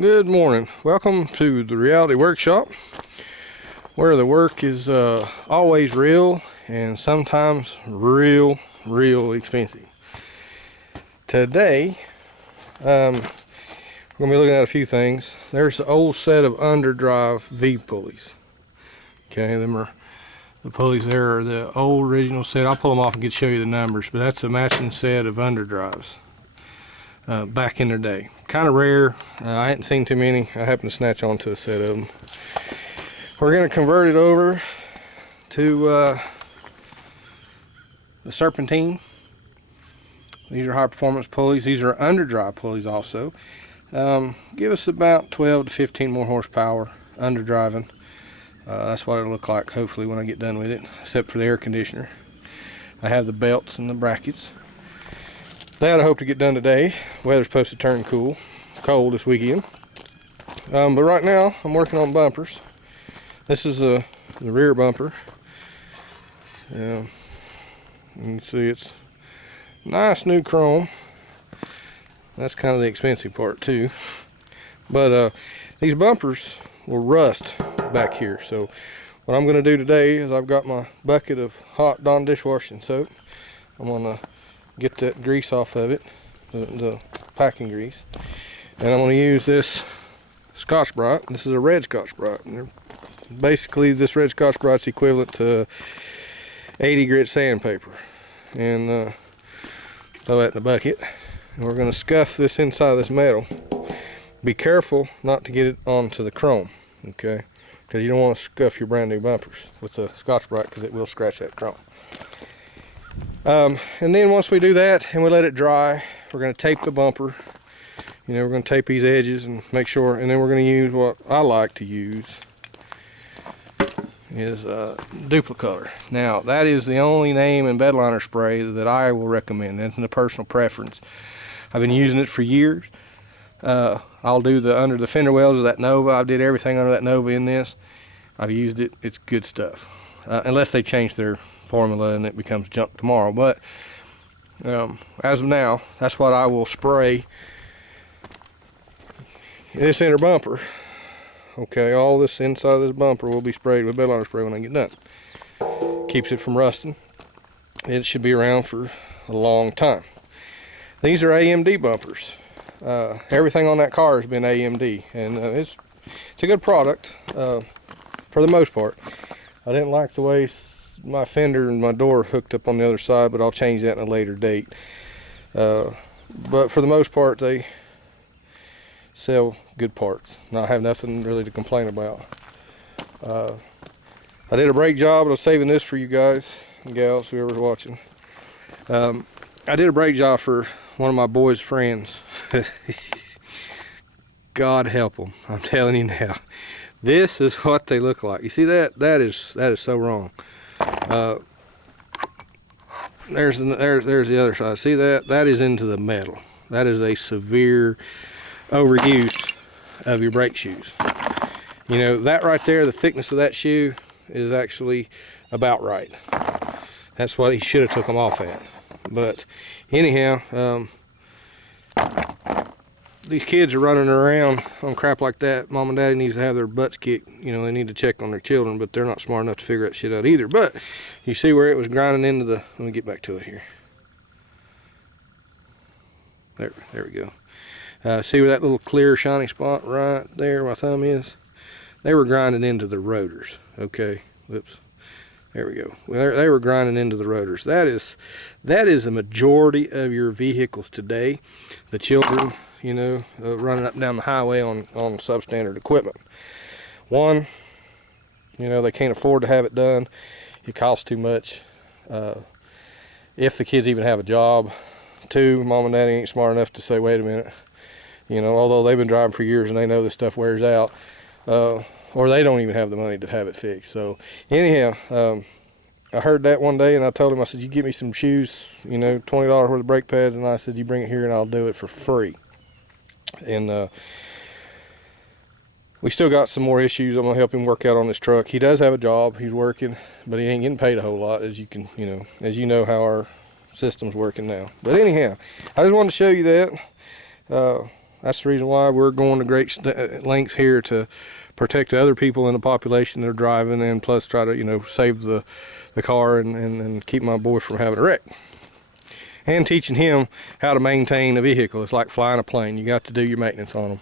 Good morning. Welcome to the Reality Workshop, where the work is always real and sometimes real expensive. Today, we're going to be looking at a few things. There's the old set of underdrive V pulleys. Okay, them are the pulleys there are the old original set. I'll pull them off and show you the numbers, but that's a matching set of underdrives. Back in their day. Kind of rare. I hadn't seen too many. I happened to snatch onto a set of them. We're going to convert it over to the serpentine. These are high performance pulleys. These are underdrive pulleys also. Give us about 12 to 15 more horsepower underdriving. That's what it'll look like hopefully when I get done with it, except for the air conditioner. I have the belts and the brackets. That I hope to get done today. Weather's supposed to turn cold this weekend. But right now I'm working on bumpers. This is the rear bumper. You can see it's nice new chrome. That's kind of the expensive part too. But these bumpers will rust back here. So what I'm going to do today is I've got my bucket of hot Dawn dishwashing soap. I'm going to get that grease off of it, the packing grease, and I'm going to use this Scotch-Brite. This is a red Scotch-Brite. Basically this red Scotch-Brite's equivalent to 80 grit sandpaper, and throw that in the bucket, and we're going to scuff this inside of this metal. Be careful not to get it onto the chrome, okay, because you don't want to scuff your brand new bumpers with the Scotch-Brite because it will scratch that chrome. And then once we do that and we let it dry, we're going to tape the bumper. We're going to tape these edges and make sure, and then we're going to use what I like to use is Duplicolor. Now that is the only name in bedliner spray that I will recommend. That's a personal preference. I've been using it for years. I'll do under the fender wells of that Nova. I did everything under that Nova in this. I've used it. It's good stuff. Unless they change their formula and it becomes junk tomorrow, but as of now, that's what I will spray this inner bumper. Okay, all this inside of this bumper will be sprayed with bedliner spray when I get done. Keeps it from rusting. It should be around for a long time. These are AMD bumpers. Everything on that car has been AMD, and it's a good product for the most part. I didn't like the way my fender and my door hooked up on the other side, but I'll change that in a later date. But for the most part, they sell good parts. And I have nothing really to complain about. I did a brake job, and I'm saving this for you guys and gals, whoever's watching. I did a brake job for one of my boys' friends. God help them, I'm telling you now. This is what they look like. You see that? That is so wrong. There's the other side. See that? That is into the metal. That is a severe overuse of your brake shoes. That right there, the thickness of that shoe is actually about right. That's what he should have took them off at. But anyhow, these kids are running around on crap like that. Mom and Daddy needs to have their butts kicked. They need to check on their children, but they're not smart enough to figure that shit out either. But you see where it was grinding into the, let me get back to it here. There we go. See where that little clear shiny spot right there my thumb is? They were grinding into the rotors. Okay, whoops. There we go. Well, they were grinding into the rotors. That is a majority of your vehicles today. The children, running up and down the highway on substandard equipment. One, they can't afford to have it done. It costs too much. If the kids even have a job. Two, mom and daddy ain't smart enough to say, wait a minute. Although they've been driving for years and they know this stuff wears out. Or they don't even have the money to have it fixed. So anyhow, I heard that one day and I told him, I said, you get me some shoes, $20 worth of brake pads, and I said, you bring it here and I'll do it for free. And we still got some more issues I'm gonna help him work out on this truck. He does have a job, he's working, but he ain't getting paid a whole lot, as you can, as you know how our system's working now. But anyhow, I just wanted to show you that. that's the reason why we're going to great lengths here to protect the other people in the population that are driving, and plus try to, you know, save the car and keep my boy from having a wreck. And teaching him how to maintain a vehicle. It's like flying a plane. You got to do your maintenance on them.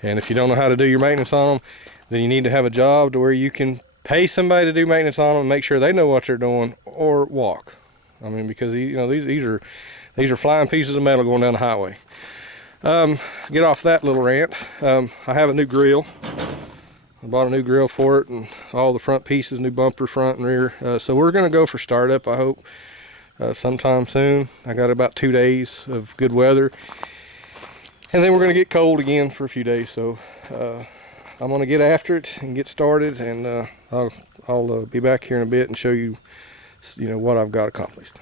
And if you don't know how to do your maintenance on them, then you need to have a job to where you can pay somebody to do maintenance on them and make sure they know what they're doing, or walk. I mean, because these are flying pieces of metal going down the highway. Get off that little rant. I have a new grill. I bought a new grill for it, and all the front pieces, new bumper front and rear. So we're going to go for startup, I hope, sometime soon. I got about 2 days of good weather, and then we're going to get cold again for a few days. So I'm going to get after it and get started, and I'll be back here in a bit and show you, what I've got accomplished.